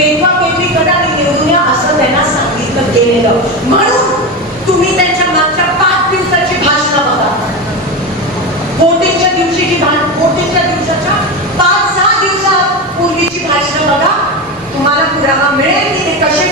पेटवा पेटवी गटाने निवडून या असं त्यांना सांगितलं गेलेलं. म्हणून तुम्ही त्यांच्या मागच्या 5 दिवसाची भाषणं बघा. वोटिंगच्या दिवशीची वोटिंगच्या दिवसाच्या 5-6 दिवसापूर्वीची भाषणं बघा. तुम्हाला पुरावा मिळेल की ते कसे